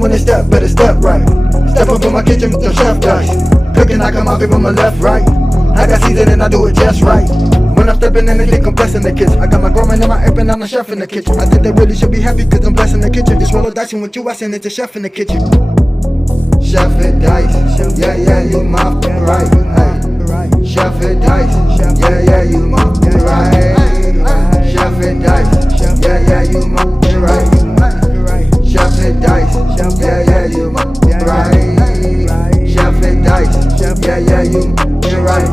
when they step, better step right. Step up in my kitchen with the chef dice. Cooking, I come out from my left, right. I got season and I do it just right. When I'm stepping in the kitchen, I'm blessing the kitchen. I got my grandma and my app and I'm the chef in the kitchen. I think they really should be happy cause I'm blessing the kitchen. This roll of dice with you, I send it to chef in the kitchen. Chef and dice, yeah, yeah, you my right. Hey. Chef and dice, yeah, yeah, you my right. Chef and dice, yeah, yeah, you my right. Chef and dice, yeah, yeah, you my right. Chef and dice, yeah, yeah, you right.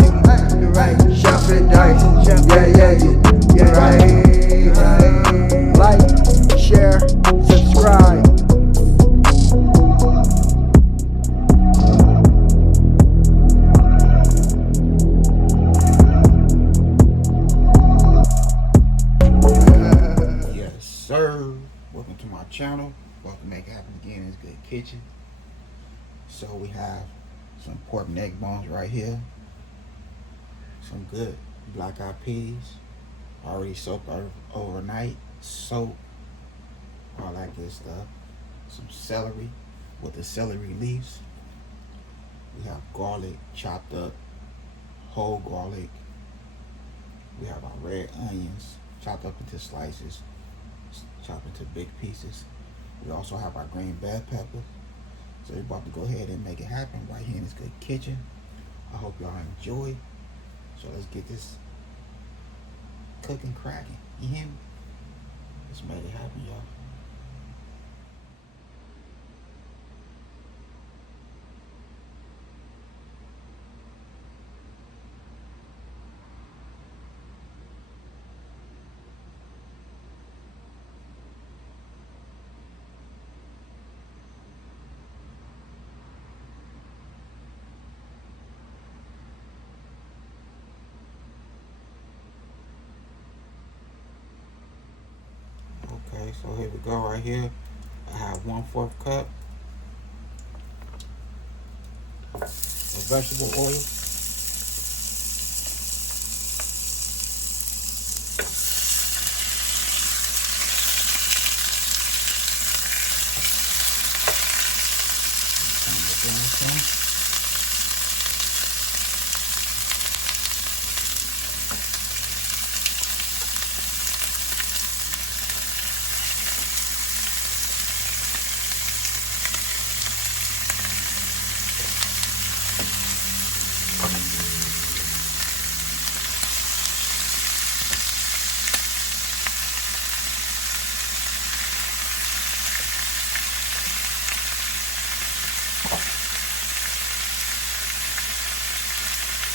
Chef and dice, yeah, yeah, you right. Like, share, subscribe. Yes, sir. Welcome to my channel. Welcome to Make It Happen Again in This Good Kitchen. So we have some pork neck bones right here. Some good black eyed peas, already soaked overnight, soap, all that good stuff. Some celery with the celery leaves. We have garlic chopped up, whole garlic. We have our red onions chopped up into slices, chopped into big pieces. We also have our green bell pepper. So we're about to go ahead and make it happen right here in this good kitchen. I hope y'all enjoy. So let's get this cooking cracking. You hear me? Let's make it happen, y'all. Okay, so here we go right here. I have 1/4 cup of vegetable oil.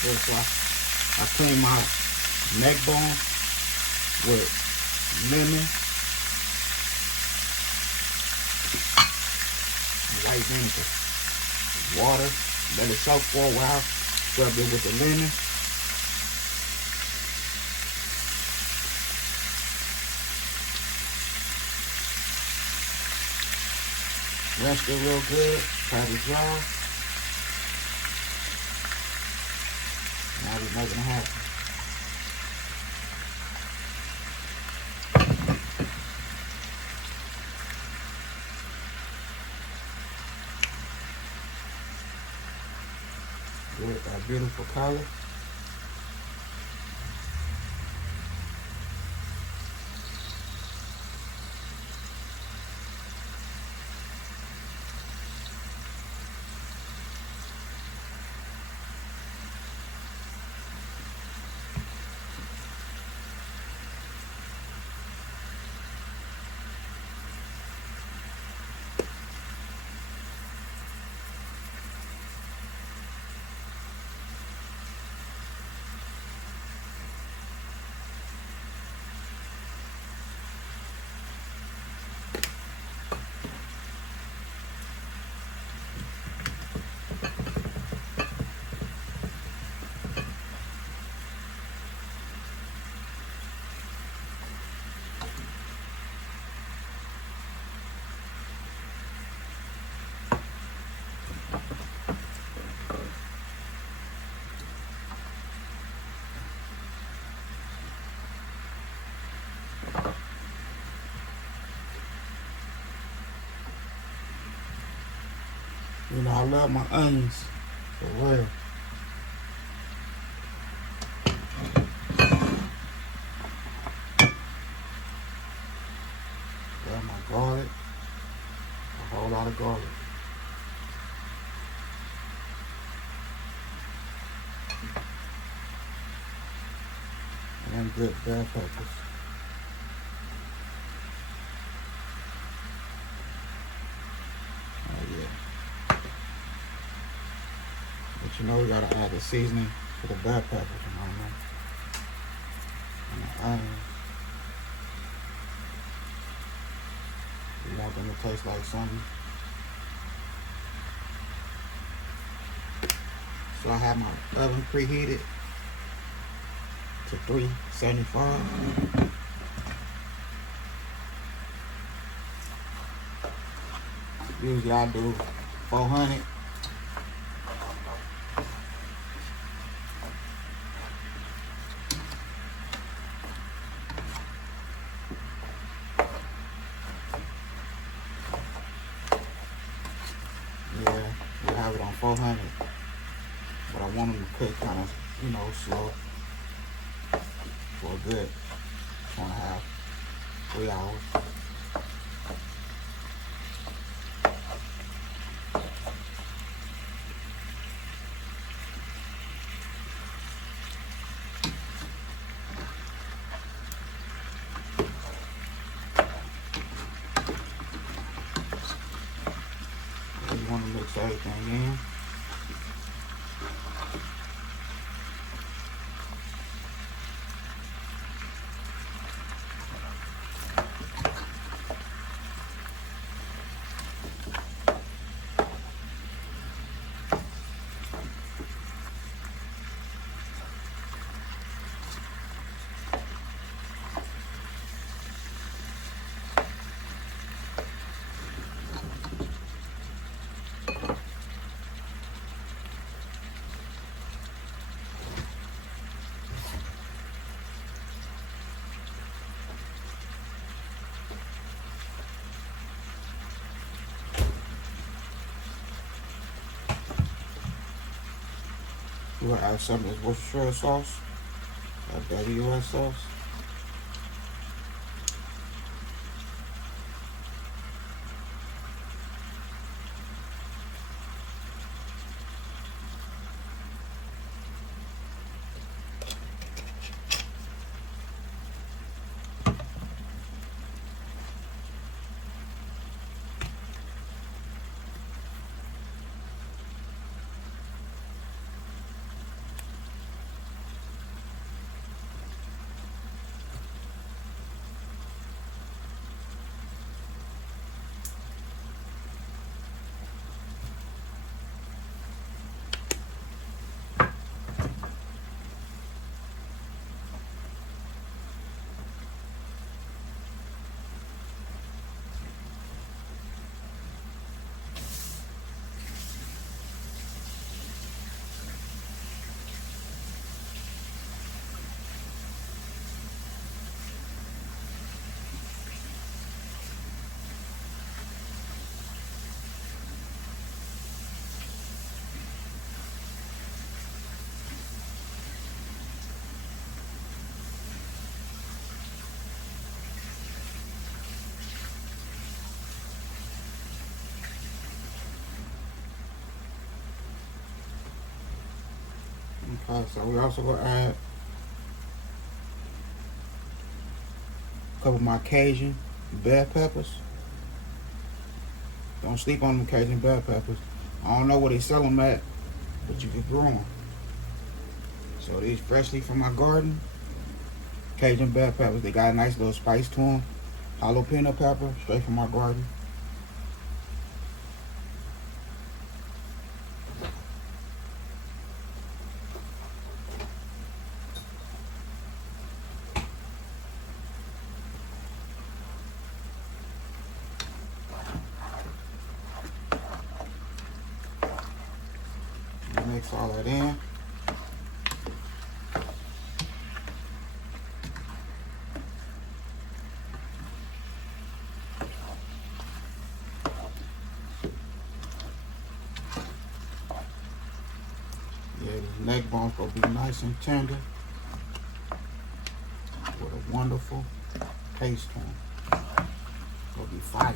So I clean my neck bone with lemon, white vinegar, water, let it soak for a while, scrub it with the lemon. Rinse it real good, pat it dry. Now we're making it happen. With that beautiful color. You know, I love my onions, for real. Got my garlic, a whole lot of garlic. And good bell peppers. Oh yeah. But you know we gotta add the seasoning to the bell peppers, you know. And the onions. You want them to taste like something. So I have my oven preheated to 375. Usually I do 400. Yeah, we have it on 400. But I want them to cook kind of, you know, slow for a good 2.5, 3 hours. You want to mix everything in. You want to add some of this Worcestershire sauce, that WS sauce. Okay, so we also gonna add a couple of my Cajun bell peppers. Don't sleep on them Cajun bell peppers. I don't know where they sell them at, but you can grow them. So these freshly from my garden, Cajun bell peppers. They got a nice little spice to them. Jalapeno pepper, straight from my garden. Mix all that in. neck bones will be nice and tender with a wonderful taste to them. It'll be fire.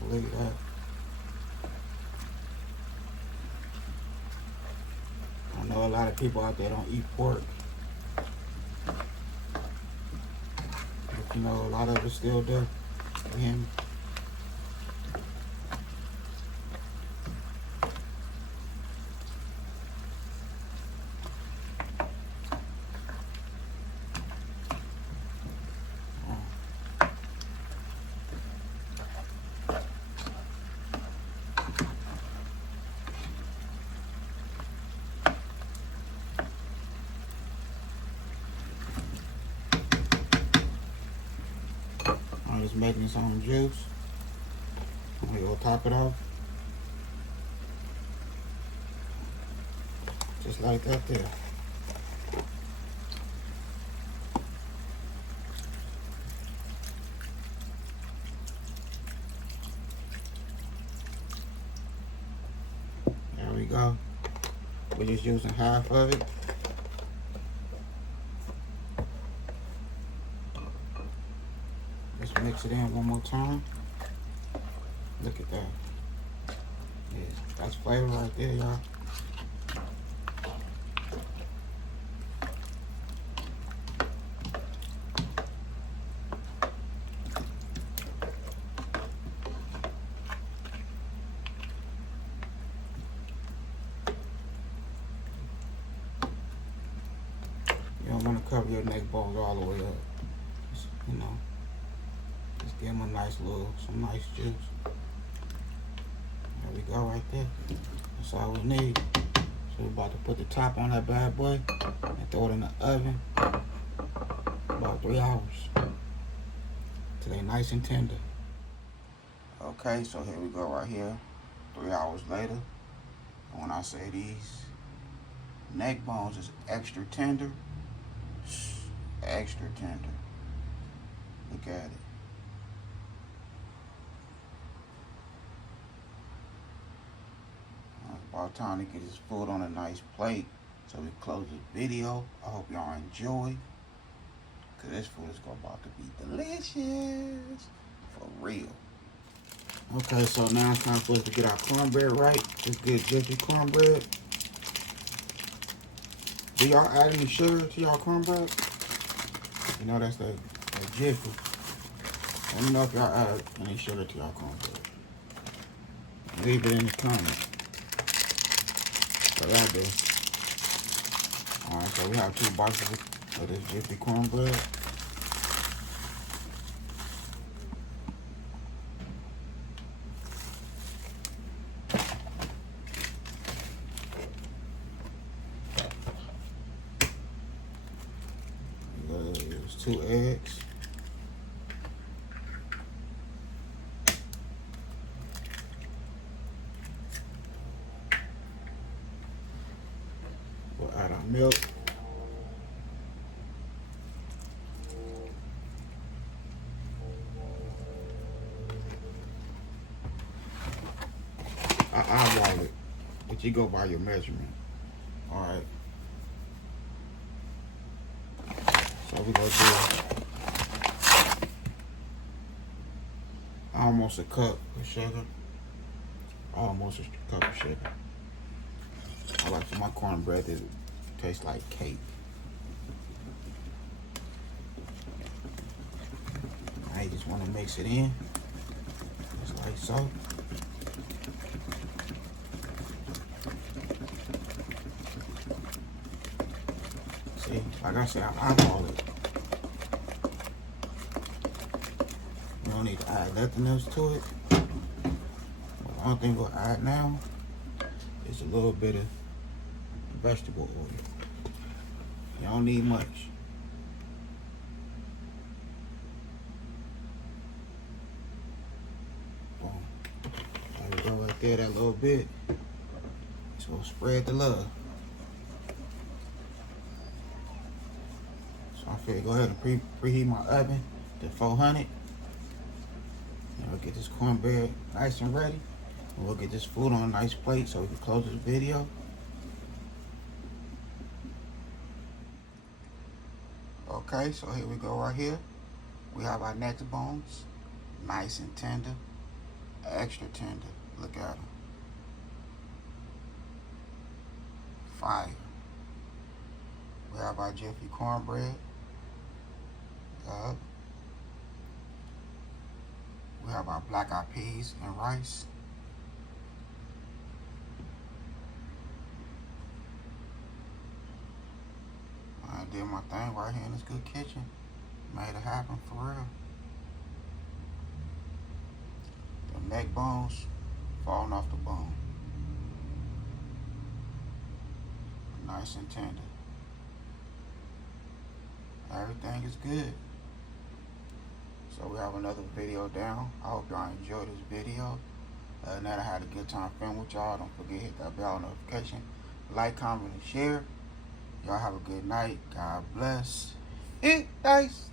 Believe that. I know a lot of people out there don't eat pork. But you know, a lot of us still do. You hear me? I'm just making some juice. I'm gonna top it off. Just like that there. There we go. We're just using half of it. Let's mix it in one more time. Look at that. Yeah, that's flavor right there, y'all. You don't want to cover your neck bones all the way up. Just, you know. Just give them a nice some nice juice. There we go right there. That's all we need. So we're about to put the top on that bad boy and throw it in the oven about 3 hours till they nice and tender. Okay, so here we go right here. 3 hours later. And when I say these neck bones is extra tender, extra tender. Look at it. About time to get this food on a nice plate. So we close this video. I hope y'all enjoy. Cause this food is about to be delicious. For real. Okay, so now it's time for us to get our cornbread right. This good Jiffy cornbread. Do y'all add any sugar to y'all cornbread? You know that's that Jiffy. Let me know if y'all add any sugar to y'all cornbread. Leave it in the comments. So I do. Alright, so we have 2 boxes of this Jiffy cornbread. There's 2 eggs. We'll add our milk. I eyeball it, but you go by your measurement. All right. So we go do almost a cup of sugar. Almost a cup of sugar. I like for my cornbread to taste like cake. I just want to mix it in, just like so. See, like I said, I eyeball it. You don't need to add nothing else to it. The only thing we'll add now is a little bit of vegetable oil. You don't need much. Boom. There we go right there, that little bit. So spread the love. So I'm finna go ahead and preheat my oven to 400. And we'll get this cornbread nice and ready. And we'll get this food on a nice plate so we can close this video. Okay, so here we go right here. We have our neck bones, nice and tender, extra tender. Look at them. Fire. We have our Jiffy cornbread. We have our black eyed peas and rice. I did my thing right here in this good kitchen. Made it happen for real. The neck bones falling off the bone. Nice and tender. Everything is good. So we have another video down. I hope y'all enjoyed this video. Other than that, I had a good time filming with y'all. Don't forget to hit that bell notification. Like, comment, and share. Y'all have a good night. God bless. Eat nice.